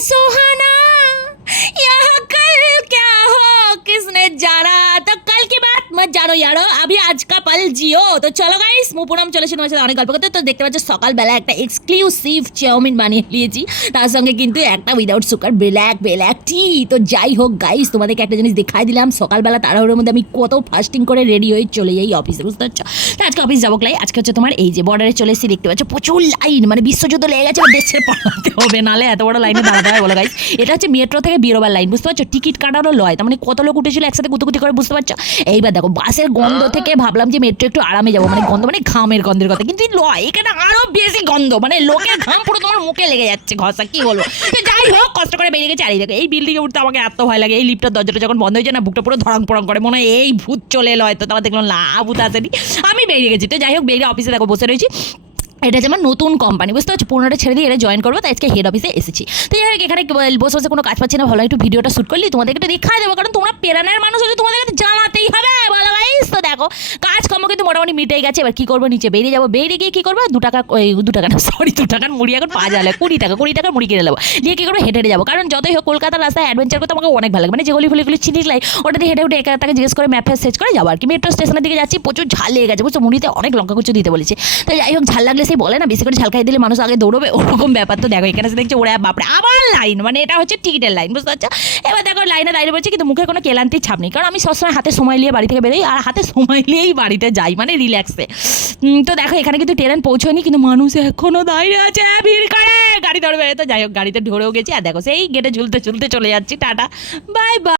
so high. আমার জানো ইয়ারো, আমি আজকা পাল জিও। তো চলো গাইস মুপুরাম চলে তোমার সাথে অনেক গল্প করতে। তো দেখতে পাচ্ছ, সকালবেলা একটা এক্সক্লুসিভ চাউমিন বানিয়ে নিয়েছি। তার সঙ্গে কিন্তু একটা without sugar black black tea তো যাই হোক গাইস তোমাদেরকে একটা জিনিস দেখাই দিলাম। সকালবেলা তাড়াহুড়োর মধ্যে আমি কত ফাস্টিং করে রেডি হয়ে চলে যাই অফিসে বুঝতে পারছ? তো আজকে অফিস যাব ক্লাই আজকে হচ্ছে তোমার এই যে বর্ডারে চলে এসেছি, দেখতে পাচ্ছ, প্রচুর লাইন মানে বিশ্বযুদ্ধ লেগে গেছে দেশে পড়াতে হবে। নাহলে এত বড় লাইনে দাঁড়াতে হয়, বলো গাইস এটা হচ্ছে মেট্রো থেকে বিরোবার লাইন বুঝতে পারছ? টিকিট কাটানো লয়। তার মানে কত লোক উঠেছিল একসাথে গুতগুতি করে, বুঝতে পারছ? এইবার দেখো বাসের গন্ধ থেকে ভাবলাম যে মেট্রো একটু আরামে যাব। মানে গন্ধ মানে ঘামের গন্ধের কথা। কিন্তু লয় এখানে আরও বেশি গন্ধ। মানে লোকের ঘাম পুরো তোমার মুখে লেগে যাচ্ছে ঘষা কি হলো যাই হোক কষ্ট করে বেরিয়ে গেছে। আর এই দেখো এই বিল্ডিংয়ে উঠতে আমাকে এত ভয় লাগে। এই লিফটের দরজাটা যখন বন্ধ হয়ে যায় না বুকটা পুরো ধরং পড়ং করে। মনে হয় এই ভূত চলে এলো হয়তো। তারপর দেখলাম না ভূত আসেনি। আমি বেরিয়ে গেছি। তো যাই হোক বেরিয়ে অফিসে দেখো বসে রয়েছি। এটা হচ্ছে আমার নতুন কোম্পানি বুঝতে পারছ? পনেরোটা ছেড়ে দিয়ে এটা জয়েন করব। তাই আজকে হেড অফিসে এসেছি। তো যাই হোক এখানে বসে বসে কোনো কাজ পাচ্ছি না। ভালো একটু ভিডিওটা শ্যুট করলি তোমাদেরকে একটু দেখাই দেবো। কারণ তোমরা পেরানের মানুষ হচ্ছে তোমাদেরকে তো জানাতেই হবে। দেখো কাজকর্ম কিন্তু মোটামুটি মিটে গেছে, এবার কী করব নিচে বেরিয়ে যাব। বেরিয়ে গিয়ে কী করব? দু টাকা, ওই দু টাকা না সরি দু টাকার মুড়ি এখন পাওয়া যাবে কুড়ি টাকা, কুড়ি টাকার মুড়ি কিনে নেব। দিয়ে কী করব? হেঁটে হেঁটে যাব। কারণ যতই হোক, কলকাতার রাস্তায় অ্যাডভেঞ্চার করতে আমাকে অনেক ভালো লাগে। মানে যেগুলি ফুলিগুলি চিনিস লাই, ওটা দিয়ে হেঁটে হেঁটে একা তাকে জিজ্ঞেস করে ম্যাপে সেচ করে যাব আর কি। মেট্রো স্টেশনের দিকে যাচ্ছি, প্রচুর ঝাল লেগে গেছে। বুঝছ? মুড়িতে অনেক লঙ্কা কুচো দিতে বলেছে। তো যাই হোক, ঝাল লাগলে সেই বলে না, বেশি করে ঝাল খাই দিলে মানুষ আগে দৌড়বে। ওরকম ব্যাপার তো দেখো, এখানে দেখছি ওরা, বাপরে আবার লাইন মানে এটা হচ্ছে টিকিটের লাইন বুঝতে পারছ? এবার দেখো লাইনে দাঁড়িয়ে পড়ছে কিন্তু মুখে কোনো কেলান্তির ছাপ নেই। কারণ আমি সবসময় হাতে সময় নিয়ে বাড়ি থেকে বেরোই, আর হাতে সময় নিয়েই বাড়িতে যাই মানে রিল্যাক্সে তো দেখো, এখানে কিন্তু ট্রেন পৌঁছয়নি, কিন্তু মানুষ এখনও দাঁড়িয়ে আছে। ভিড় করে! গাড়ি ধরবে। তো যাই হোক, গাড়িতে ঢোরেও গেছি। আর দেখো, সেই গেটে ঝুলতে ঝুলতে চলে যাচ্ছি। টাটা। Bye bye